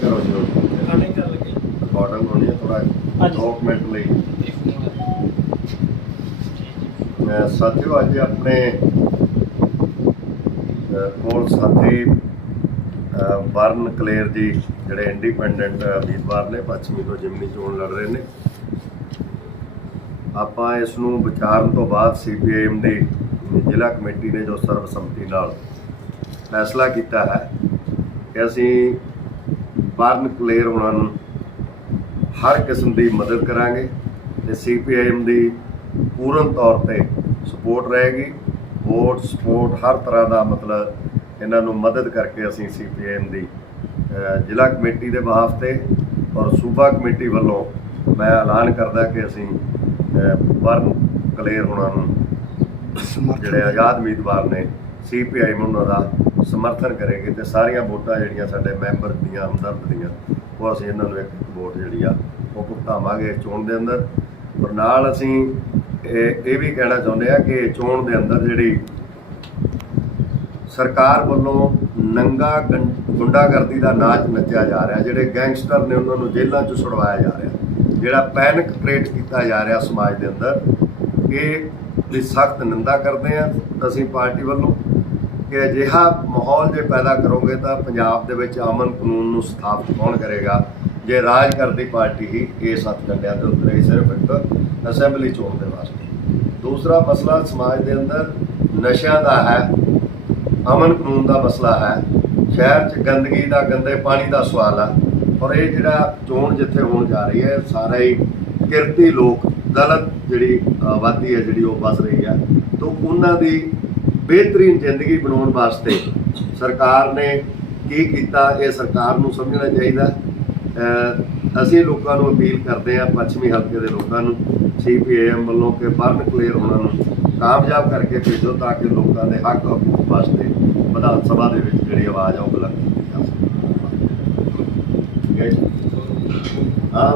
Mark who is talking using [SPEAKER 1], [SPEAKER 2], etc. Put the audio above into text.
[SPEAKER 1] ਕਰੋ ਜੀ
[SPEAKER 2] ਰਿਕਾਰਡਿੰਗ ਕਰਨ ਲੱਗੇ
[SPEAKER 1] ਰਿਕਾਰਡਿੰਗ ਹੋਣੀ ਹੈ ਥੋੜਾ
[SPEAKER 2] ਹਾਂਜੀ।
[SPEAKER 1] 2 ਮਿੰਟ। ਲਈ ਮੈਂ ਸਾਥੀਓ ਅੱਜ ਆਪਣੇ ਅਹ, ਕੋਲ ਸਾਥੀ ਅਹ, ਵਰਨ ਕਲੇਰ ਜੀ ਜਿਹੜੇ ਇੰਡੀਪੈਂਡੈਂਟ ਉਮੀਦਵਾਰ ਨੇ ਪੱਛਮੀ ਤੋਂ ਜਿਮਨੀ ਚੋਣ ਲੜ ਰਹੇ ਨੇ। ਆਪਾਂ ਇਸ ਨੂੰ ਵਿਚਾਰਨ ਤੋਂ ਬਾਅਦ ਸੀਪੀਆਈਐਮ ਦੀ ਜ਼ਿਲ੍ਹਾ ਕਮੇਟੀ ਨੇ ਜੋ ਸਰਬਸੰਮਤੀ ਨਾਲ ਫੈਸਲਾ ਕੀਤਾ ਹੈ ਕਿ ਅਸੀਂ ਵਰਨ ਕਲੇਰ ਉਹਨਾਂ ਨੂੰ ਹਰ ਕਿਸਮ ਦੀ ਮਦਦ ਕਰਾਂਗੇ ਤੇ ਸੀਪੀਆਈਐਮ ਦੀ ਪੂਰਨ ਤੌਰ ਤੇ ਸਪੋਰਟ ਰਹੇਗੀ। ਵੋਟ ਸਪੋਰਟ ਹਰ ਤਰ੍ਹਾਂ ਦਾ ਮਤਲਬ ਇਹਨਾਂ ਨੂੰ ਮਦਦ ਕਰਕੇ ਅਸੀਂ ਸੀਪੀਆਈਐਮ ਦੀ ਜ਼ਿਲ੍ਹਾ ਕਮੇਟੀ ਦੇ ਬਹਾਫ ਤੇ ਔਰ ਸੂਬਾ ਕਮੇਟੀ ਵੱਲੋਂ ਮੈਂ ਐਲਾਨ ਕਰਦਾ ਕਿ ਅਸੀਂ ਵਰਨ ਕਲੇਰ ਉਹਨਾਂ ਨੂੰ ਜਿਹੜੇ ਆਜ਼ਾਦ ਉਮੀਦਵਾਰ ਨੇ ਸੀਪੀਆਈਐਮ ਉਹਨਾਂ ਦਾ ਸਮਰਥਨ ਕਰੇਗੀ ਤੇ ਸਾਰੀਆਂ ਵੋਟਾਂ ਜਿਹੜੀਆਂ ਸਾਡੇ ਮੈਂਬਰ ਦੀਆਂ, ਹਮਦਰਦ ਦੀਆਂ, ਉਹ ਅਸੀਂ ਇਹਨਾਂ ਨੂੰ ਇੱਕ ਵੋਟ ਜਿਹੜੀ ਆ, ਉਹ ਭੁਗਤਾਵਾਂਗੇ ਚੋਣ ਦੇ ਅੰਦਰ। ਔਰ ਨਾਲ ਅਸੀਂ ਇਹ ਇਹ ਵੀ ਕਹਿਣਾ ਚਾਹੁੰਦੇ ਆ ਕਿ ਚੋਣ ਦੇ ਅੰਦਰ ਜਿਹੜੀ ਸਰਕਾਰ ਵੱਲੋਂ ਨੰਗਾ ਗੰ- ਗੁੰਡਾਗਰਦੀ ਦਾ ਨਾਚ ਨੱਚਿਆ ਜਾ ਰਿਹਾ, ਜਿਹੜੇ ਗੈਂਗਸਟਰ ਨੇ ਉਹਨਾਂ ਨੂੰ ਜੇਲ੍ਹਾਂ 'ਚੋਂ ਛੁਡਵਾਇਆ ਜਾ ਰਿਹਾ, ਜਿਹੜਾ ਪੈਨਿਕ ਕ੍ਰੀਏਟ ਕੀਤਾ ਜਾ ਰਿਹਾ ਸਮਾਜ ਦੇ ਅੰਦਰ, ਇਹ ਦੀ ਸਖਤ ਨਿੰਦਾ ਕਰਦੇ ਆ ਅਸੀਂ ਪਾਰਟੀ ਵੱਲੋਂ। ਕਿ ਅਜਿਹਾ ਮਾਹੌਲ ਜੇ ਪੈਦਾ ਕਰੋਗੇ ਤਾਂ ਪੰਜਾਬ ਦੇ ਵਿੱਚ ਅਮਨ ਕਾਨੂੰਨ ਨੂੰ ਸਥਾਪਿਤ ਕੌਣ ਕਰੇਗਾ? ਜੇ ਰਾਜ ਕਰਦੀ ਪਾਰਟੀ ਹੀ ਇਹ ਸੱਤ ਕੰਡਿਆਂ ਤੇ ਉਤਰੇ ਸਿਰਫ ਇੱਕ ਅਸੈਂਬਲੀ ਚੋਣ ਦੇ ਵਾਸਤੇ। ਦੂਸਰਾ ਮਸਲਾ ਸਮਾਜ ਦੇ ਅੰਦਰ ਨਸ਼ਿਆਂ ਦਾ ਹੈ, ਅਮਨ ਕਾਨੂੰਨ ਦਾ ਮਸਲਾ ਹੈ, ਸ਼ਹਿਰ 'ਚ ਗੰਦਗੀ ਦਾ, ਗੰਦੇ ਪਾਣੀ ਦਾ ਸਵਾਲ ਆ, ਔਰ ਇਹ ਜਿਹੜਾ ਚੋਣ ਜਿੱਥੇ ਹੋਣ ਜਾ ਰਹੀ ਹੈ, ਸਾਰਾ ਹੀ ਕਿਰਤੀ ਲੋਕ, ਦਲਿਤ ਜਿਹੜੀ ਆਬਾਦੀ ਹੈ ਜਿਹੜੀ ਉਹ ਵਸ ਰਹੀ ਹੈ, ਤੋਂ ਉਹਨਾਂ ਦੀ ਬਿਹਤਰੀਨ ਜ਼ਿੰਦਗੀ ਬਣਾਉਣ ਵਾਸਤੇ ਸਰਕਾਰ ਨੇ ਕੀ ਕੀਤਾ, ਇਹ ਸਰਕਾਰ ਨੂੰ ਸਮਝਣਾ ਚਾਹੀਦਾ। ਅਸੀਂ ਲੋਕਾਂ ਨੂੰ ਅਪੀਲ ਕਰਦੇ ਹਾਂ, ਪੱਛਮੀ ਹਲਕੇ ਦੇ ਲੋਕਾਂ ਨੂੰ ਸੀਪੀਐਮ ਵੱਲੋਂ ਕਿ ਬਰਨ ਕਲੀਅਰ ਉਹਨਾਂ ਨੂੰ ਕਾਮਯਾਬ ਕਰਕੇ ਭੇਜੋ ਤਾਂ ਕਿ ਲੋਕਾਂ ਦੇ ਹੱਕ ਹਕੂਕ ਵਾਸਤੇ ਵਿਧਾਨ ਸਭਾ ਦੇ ਵਿੱਚ ਜਿਹੜੀ ਆਵਾਜ਼ ਆ ਉਹ ਬੁਲੰਦ ਕੀਤੀ ਜਾ ਸਕੇ। ਠੀਕ ਹੈ ਜੀ? ਹਾਂ